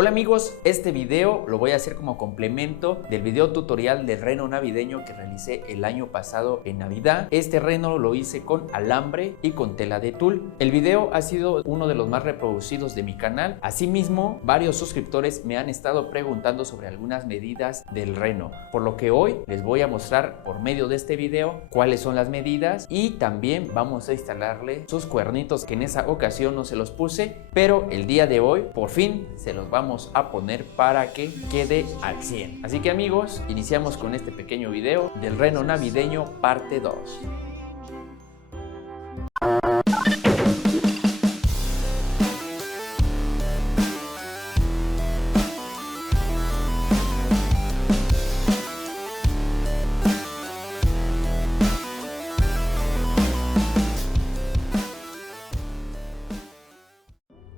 Hola amigos, este video lo voy a hacer como complemento del video tutorial del reno navideño que realicé el año pasado en Navidad. Este reno lo hice con alambre y con tela de tul. El video ha sido uno de los más reproducidos de mi canal. Asimismo, varios suscriptores me han estado preguntando sobre algunas medidas del reno, por lo que hoy les voy a mostrar por medio de este video cuáles son las medidas y también vamos a instalarle sus cuernitos que en esa ocasión no se los puse, pero el día de hoy por fin se los vamos a poner para que quede al 100. Así que amigos, iniciamos con este pequeño video del reno navideño parte 2.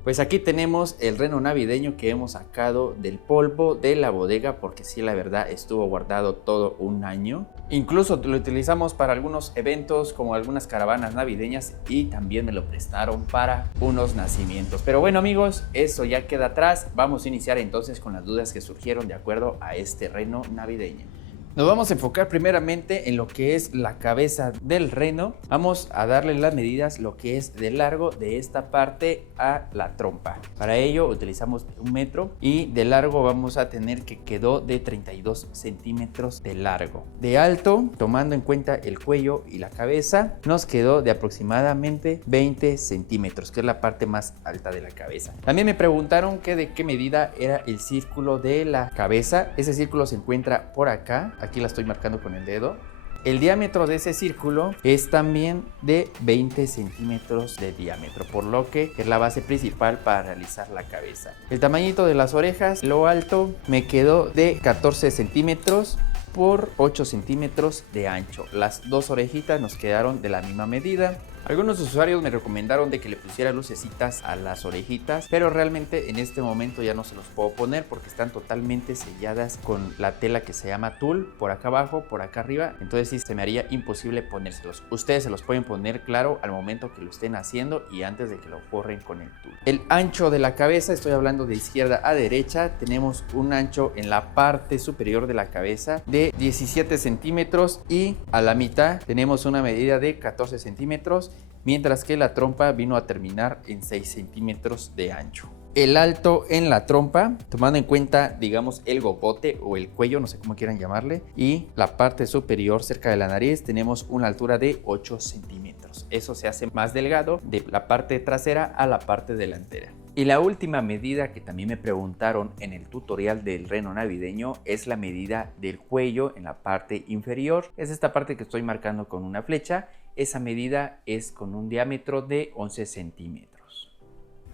Pues aquí tenemos el reno navideño que hemos sacado del polvo de la bodega, porque sí, la verdad estuvo guardado todo un año. Incluso lo utilizamos para algunos eventos como algunas caravanas navideñas y también me lo prestaron para unos nacimientos. Pero bueno amigos, eso ya queda atrás. Vamos a iniciar entonces con las dudas que surgieron de acuerdo a este reno navideño. Nos vamos a enfocar primeramente en lo que es la cabeza del reno. Vamos a darle las medidas, lo que es de largo de esta parte a la trompa. Para ello utilizamos 1 metro y de largo vamos a tener que quedó de 32 centímetros de largo. De alto, tomando en cuenta el cuello y la cabeza, nos quedó de aproximadamente 20 centímetros, que es la parte más alta de la cabeza. También me preguntaron que de qué medida era el círculo de la cabeza. Ese círculo se encuentra por acá. Aquí la estoy marcando con el dedo. El diámetro de ese círculo es también de 20 centímetros de diámetro, por lo que es la base principal para realizar la cabeza. El tamañito de las orejas, lo alto, me quedó de 14 centímetros por 8 centímetros de ancho. Las dos orejitas nos quedaron de la misma medida. Algunos usuarios me recomendaron de que le pusiera lucecitas a las orejitas, pero realmente en este momento ya no se los puedo poner porque están totalmente selladas con la tela que se llama tul, por acá abajo, por acá arriba. Entonces sí, se me haría imposible ponérselos. Ustedes se los pueden poner, claro, al momento que lo estén haciendo y antes de que lo forren con el tul. El ancho de la cabeza, estoy hablando de izquierda a derecha, tenemos un ancho en la parte superior de la cabeza de 17 centímetros y a la mitad tenemos una medida de 14 centímetros, mientras que la trompa vino a terminar en 6 centímetros de ancho. El alto en la trompa, tomando en cuenta, digamos, el gogote o el cuello, no sé cómo quieran llamarle, y la parte superior cerca de la nariz, tenemos una altura de 8 centímetros. Eso se hace más delgado de la parte trasera a la parte delantera. Y la última medida que también me preguntaron en el tutorial del reno navideño es la medida del cuello en la parte inferior. Es esta parte que estoy marcando con una flecha. Esa medida es con un diámetro de 11 centímetros.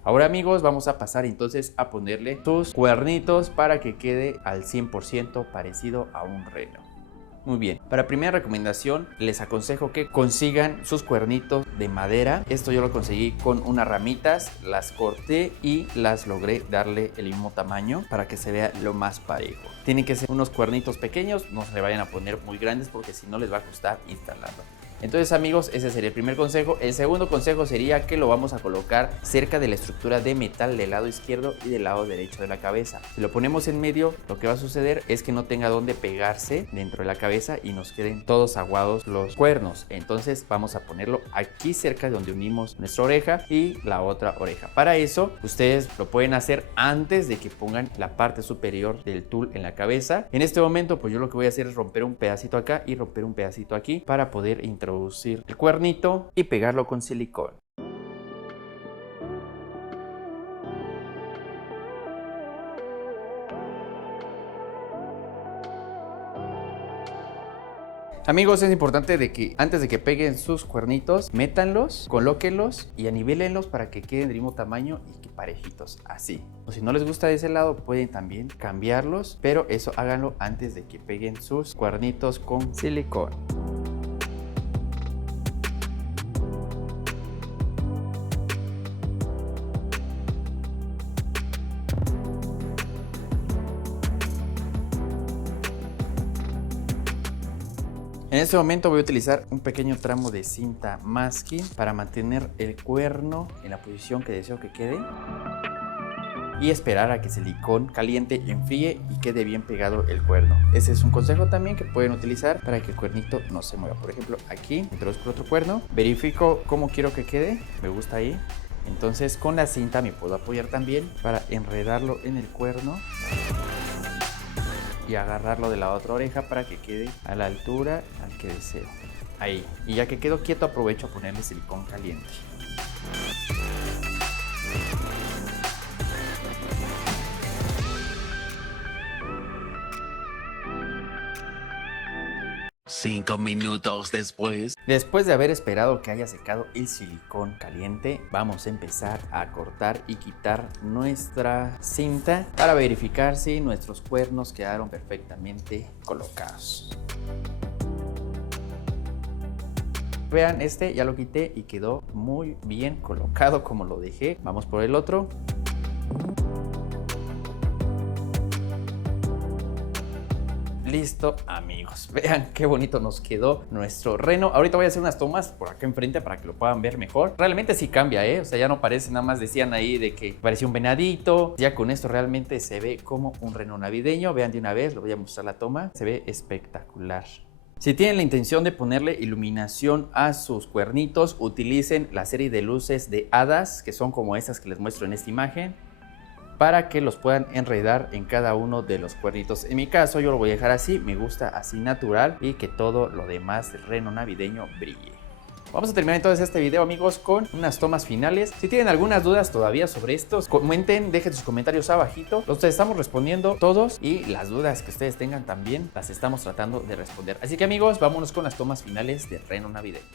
Ahora amigos, vamos a pasar entonces a ponerle sus cuernitos para que quede al 100% parecido a un reno. Muy bien, para primera recomendación les aconsejo que consigan sus cuernitos de madera. Esto yo lo conseguí con unas ramitas, las corté y las logré darle el mismo tamaño para que se vea lo más parejo. Tienen que ser unos cuernitos pequeños, no se le vayan a poner muy grandes porque si no les va a costar instalarlo. Entonces amigos, ese sería el primer consejo. El segundo consejo sería que lo vamos a colocar cerca de la estructura de metal del lado izquierdo y del lado derecho de la cabeza. Si lo ponemos en medio, lo que va a suceder es que no tenga donde pegarse dentro de la cabeza y nos queden todos aguados los cuernos. Entonces vamos a ponerlo aquí cerca de donde unimos nuestra oreja y la otra oreja. Para eso ustedes lo pueden hacer antes de que pongan la parte superior del tul en la cabeza. En este momento pues yo lo que voy a hacer es romper un pedacito acá y romper un pedacito aquí para poder introducir el cuernito y pegarlo con silicón. Amigos, es importante de que antes de que peguen sus cuernitos, métanlos, colóquenlos y anivélenlos para que queden del mismo tamaño y que parejitos, así. O si no les gusta de ese lado, pueden también cambiarlos, pero eso háganlo antes de que peguen sus cuernitos con silicón. En este momento voy a utilizar un pequeño tramo de cinta masking para mantener el cuerno en la posición que deseo que quede. y esperar a que el silicón caliente enfríe y quede bien pegado el cuerno. Ese es un consejo también que pueden utilizar para que el cuernito no se mueva. Por ejemplo, aquí introduzco otro cuerno, verifico cómo quiero que quede, me gusta ahí. Entonces con la cinta me puedo apoyar también para enredarlo en el cuerno y agarrarlo de la otra oreja para que quede a la altura al que deseo. Ahí. Y ya que quedó quieto, aprovecho a ponerle silicón caliente. Cinco minutos después. Después de haber esperado que haya secado el silicón caliente, vamos a empezar a cortar y quitar nuestra cinta para verificar si nuestros cuernos quedaron perfectamente colocados. Vean, este ya lo quité y quedó muy bien colocado como lo dejé. Vamos por el otro. Listo, amigos, vean qué bonito nos quedó nuestro reno. Ahorita voy a hacer unas tomas por acá enfrente para que lo puedan ver mejor. Realmente sí cambia, o sea, ya no parece, nada más decían ahí de que parecía un venadito. Ya con esto realmente se ve como un reno navideño. Vean de una vez, les voy a mostrar la toma. Se ve espectacular. Si tienen la intención de ponerle iluminación a sus cuernitos, utilicen la serie de luces de hadas, que son como estas que les muestro en esta imagen, para que los puedan enredar en cada uno de los cuernitos. En mi caso yo lo voy a dejar así, me gusta así natural y que todo lo demás del reno navideño brille. Vamos a terminar entonces este video, amigos, con unas tomas finales. Si tienen algunas dudas todavía sobre estos, comenten, dejen sus comentarios abajito. Los estamos respondiendo todos y las dudas que ustedes tengan también las estamos tratando de responder. Así que, amigos, vámonos con las tomas finales del reno navideño.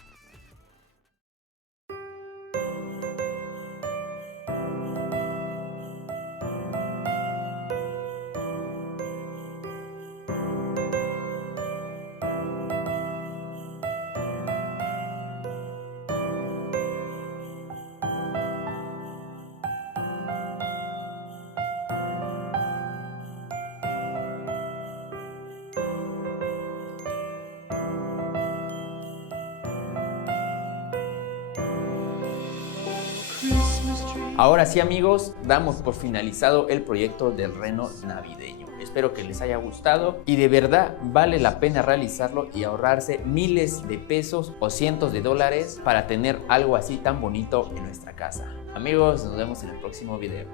Ahora sí, amigos, damos por finalizado el proyecto del reno navideño. Espero que les haya gustado y de verdad vale la pena realizarlo y ahorrarse miles de pesos o cientos de dólares para tener algo así tan bonito en nuestra casa. Amigos, nos vemos en el próximo video.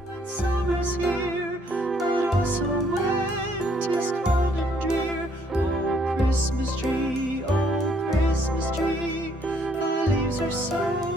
Christmas tree, oh Christmas tree, the leaves are so